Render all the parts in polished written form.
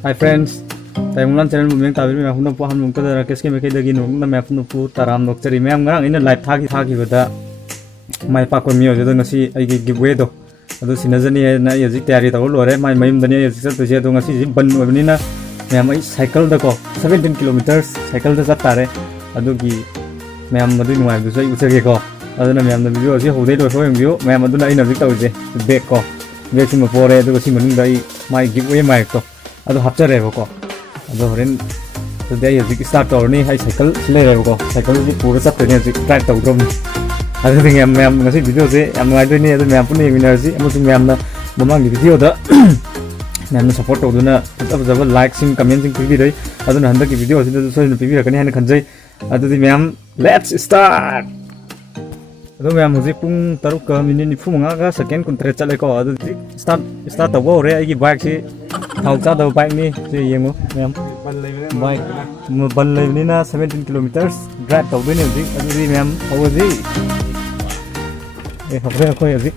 Hi friends, tayong channel mo miyang tabi mo na po hamlong to da keske me kay dagi no na map no po taram nok chari me ngang ina live thagi bada mai pa ko miyo do ngasi ai gi giveaway do ado sinajani na yaji tayari taw lore mai mayum dani yaji sa to je do ngasi ji ban obni na me mai cycle da ko 17 kilometers cycle da tare ado gi me am madu nuai du sai usage ko ado na me am da video si hodai do so yong bio me am adu na ina ji taw je back ko back si mo pore do si manung dai mai giveaway mai to ado hapchare ko ado horen today yaji start torni hai cycle le re ko cycle ji pura sap ne ji try taw drom ado thing am ngasi video je am ngai doi ni ado me am puni energy am sung me am na mamang ni video da me am support taw duna ado like sing comment sing pibi dai ado na handa ki video si do so ni pibi rakani han khanjai ado di me am let's start ado me am ji pung taruk ka minute ni phumanga ga second kun tre chale ko ado start taw re ai gi bike si thau cha do bike ni je yengo me am bike mo ban le ni na 17 kilometers drive taw doi ni ji ado di me am aw ji e hapre ko ji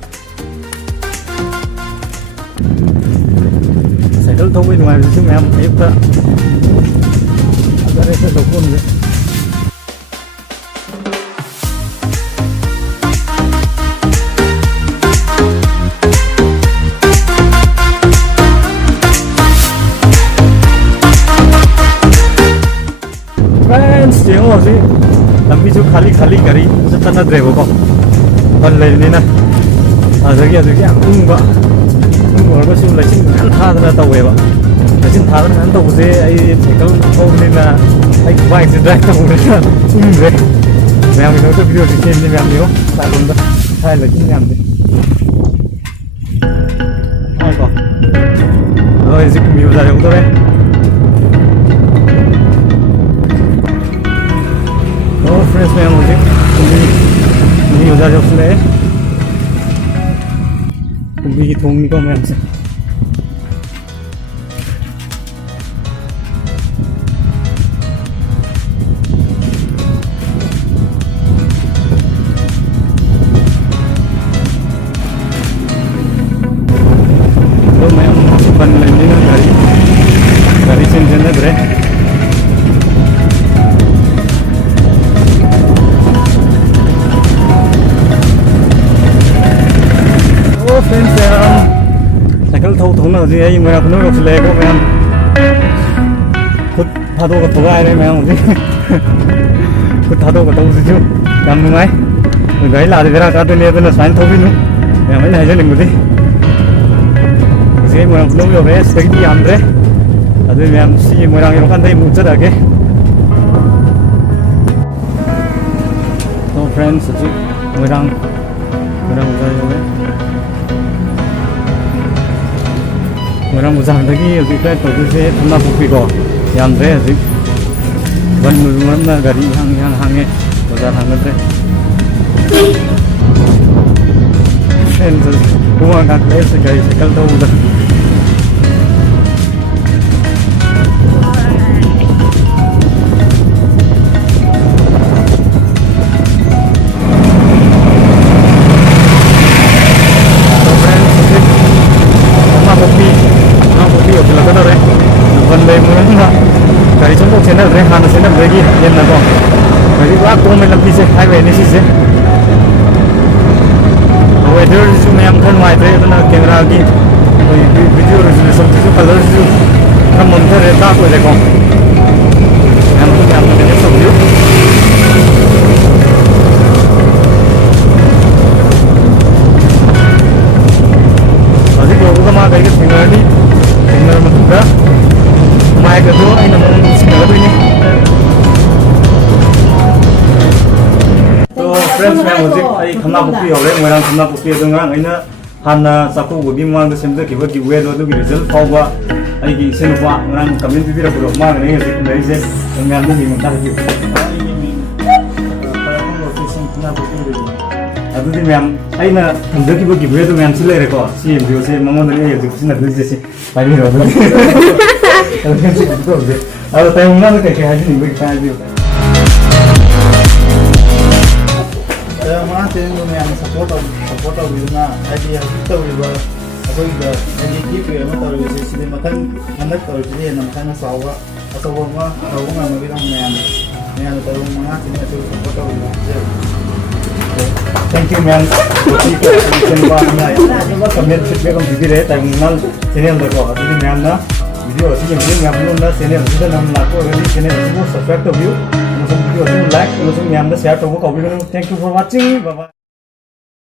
cycle taw bi nuai ji me am ai ta ado re se taw kon ji Siang lo sih, tapi juga kali gari setanah drive kok, online ini nah, ada lagi enggak harus sih mulai sih antara tahu ya pak, sih antara tahu sih, ay cycle tahu ini nah, ay bike sih drive tahu ini nah, enggak, memang itu video di sini memang itu, tak benda, saya lagi nyam deh, apa, oh ini sih kami udah yang tuh ya. Friends में मुझे कुंभी उधर जब से कुंभी की थोंगनी को मैं हमसे तो मैं बन लेंगे ना गाड़ी से इंजन है ब्रे friends cycle thâu thúng là gì ấy mà nó được lệ của em khut thao đồ của ai đây mà không gì khut thao đồ của tôi gì chứ làm đúng ấy người gái là thì ra cả tôi nên là sáng thâu đi nữa em mấy này cho mình một tí gì mà nó được đấy sẽ đi ăn đấy à tôi em xí mà đang ăn đây một chút là cái so friends chứ mới đang udah ya orang uzah lagi kita tahu sih tuna bupi ko yang deh sih ban mana gari yang hange bazar hange deh sense gua kan place gari sekal tahu udah dari semua channel rehan channel lagi yang nak kong, jadi aku main lebih sih highway ni sih. Weather itu memang kan wide itu nak kamera lagi, video resolution itu color itu, kan monitor itu aku ada kong, yang tu yang tu dia semua. Jadi kalau kita mau kayak tinggal macam dah. Mai kedua ini namanya segala ini. So friends, मैं मुझे आई Khanna bookie हो रहे मेरा Khanna bookie है तो ना इन्हें हाना साको bookie मांग तो सेंटर की बुकी वे तो की रिजल्ट पाऊँगा आई की सेनुपा orang कम्युनिटी भी रखो मांग नहीं है नहीं से मैं आंदे नहीं मंता है अभी भी मैं आई ना सेंटर की बुकी वे तो मैं आंसर ले रखो सी वीडियो से मांगो नहीं है जो किसी ने भेज जैसे पानी रोड अब टाइम ना तो क्या है नहीं बुकी पानी भी mana sih yang support video na idea kita ꯑꯩꯈꯣꯏꯒ ꯍꯥꯏꯗꯤ ꯒꯤꯐ ꯑꯃ ꯇꯧꯔꯤꯕꯁꯦ ꯁꯤꯗꯤ ꯃꯊꯪ ꯍꯟꯗꯛ ꯇꯧꯔꯤꯁꯤꯗꯤ ꯍꯦꯟꯅ ꯃꯊꯪꯅ ꯑꯆꯧꯕ ꯑꯃ ꯇꯧꯕ ꯉꯝꯃꯒꯤꯗꯃꯛ ꯃꯌꯥꯝꯅ ꯇꯧꯕ ꯃꯉꯥꯁꯤꯅ ꯑꯩꯁꯨ ꯁꯞꯄꯣꯔꯠ ꯇꯧꯕꯤꯕ Thank you man. Comment feedback on video đấy tại channel đó có thì mẹ nó video ở trên những mẹ luôn đó channel chúng ta làm lạc của cái channel chúng ta subscribe cho view, một số video chúng like, một số mẹ nó share cho các cậu video. Thank you for watching. Bye bye.